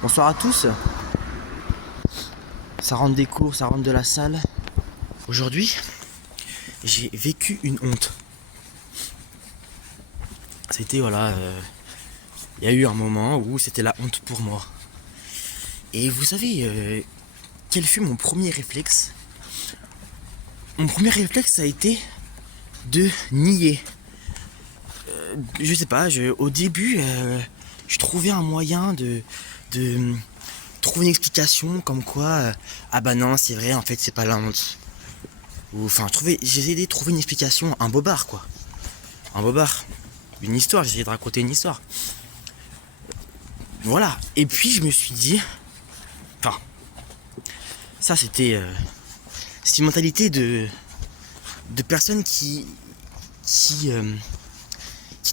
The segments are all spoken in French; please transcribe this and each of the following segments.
Bonsoir à tous. Ça rentre des cours, ça rentre de la salle. Aujourd'hui, j'ai vécu une honte. C'était il y a eu un moment où c'était la honte pour moi. Et vous savez, quel fut mon premier réflexe? Mon premier réflexe a été de nier. Je sais pas, au début, je trouvais un moyen de trouver une explication comme quoi, ah bah non, c'est vrai, en fait, c'est pas la honte. Ou enfin, j'ai essayé de trouver une explication, un bobard quoi. Un bobard. Une histoire, j'ai essayé de raconter une histoire. Voilà. Et puis je me suis dit, enfin, ça c'était une mentalité de personne qui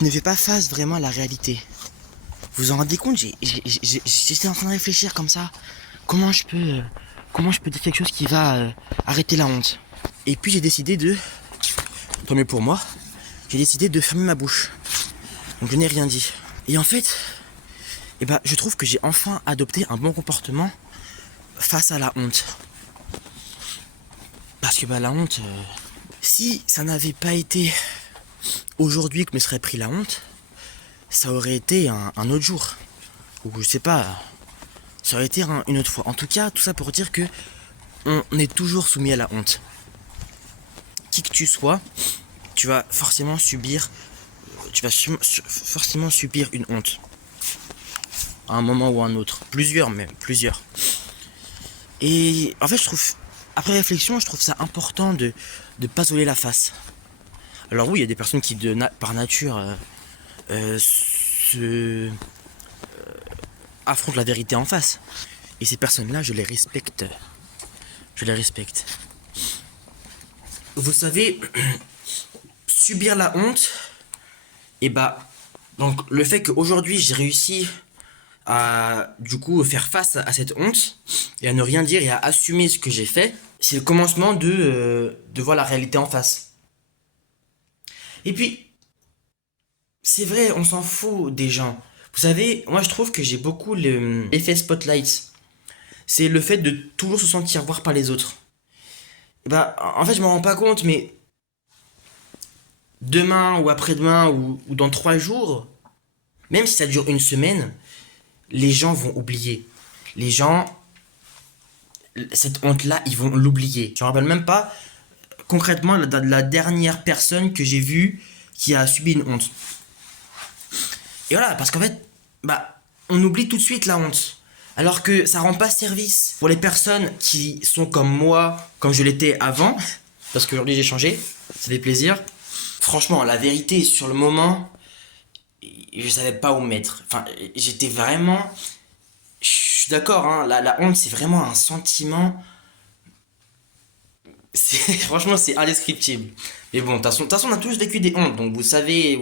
ne fait pas face vraiment à la réalité. Vous vous en rendez compte, j'étais en train de réfléchir comme ça. Comment je peux dire quelque chose qui va arrêter la honte. Et puis j'ai décidé tant mieux pour moi, j'ai décidé de fermer ma bouche. Donc je n'ai rien dit. Et en fait, je trouve que j'ai enfin adopté un bon comportement face à la honte. Parce que la honte, si ça n'avait pas été aujourd'hui que me serait pris la honte, ça aurait été un autre jour. Ou je sais pas, ça aurait été une autre fois. En tout cas, tout ça pour dire que on est toujours soumis à la honte. Qui que tu sois, tu vas forcément subir une honte. À un moment ou à un autre. Plusieurs même, plusieurs. Et en fait, après réflexion, je trouve ça important de pas se voiler la face. Alors oui, il y a des personnes qui par nature affrontent la vérité en face. Et ces personnes-là, je les respecte. Je les respecte. Vous savez, subir la honte, donc le fait qu'aujourd'hui j'ai réussi à du coup faire face à cette honte et à ne rien dire et à assumer ce que j'ai fait, c'est le commencement de voir la réalité en face. Et puis, c'est vrai, on s'en fout des gens. Vous savez, moi je trouve que j'ai beaucoup l'effet spotlight. C'est le fait de toujours se sentir voir par les autres. En fait, je m'en rends pas compte, mais demain ou après-demain ou dans 3 jours, même si ça dure une semaine, les gens vont oublier. Les gens, cette honte-là, ils vont l'oublier. Je me rappelle même pas concrètement la dernière personne que j'ai vue qui a subi une honte. Et voilà, parce qu'en fait, on oublie tout de suite la honte. Alors que ça rend pas service pour les personnes qui sont comme moi, comme je l'étais avant. Parce qu'aujourd'hui j'ai changé, ça fait plaisir. Franchement, la vérité, sur le moment, je savais pas où me mettre. Enfin, j'étais vraiment... Je suis d'accord, hein, la honte, c'est vraiment un sentiment... Franchement, c'est indescriptible. Mais bon, de toute façon, on a tous vécu des hontes, donc vous savez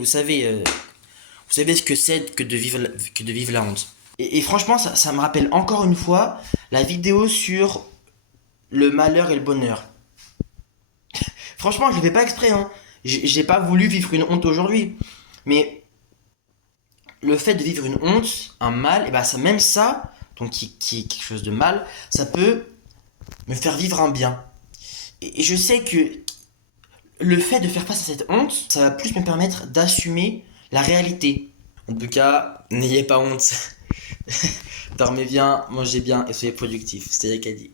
ce que c'est que de vivre la honte. Et franchement, ça me rappelle encore une fois la vidéo sur le malheur et le bonheur. Franchement, je le fais pas exprès, hein. J'ai pas voulu vivre une honte aujourd'hui. Mais le fait de vivre une honte, un mal, même ça, donc qui est quelque chose de mal, ça peut me faire vivre un bien. Et je sais que le fait de faire face à cette honte, ça va plus me permettre d'assumer la réalité. En tout cas, n'ayez pas honte. Dormez bien, mangez bien et soyez productifs. C'était Yakadi.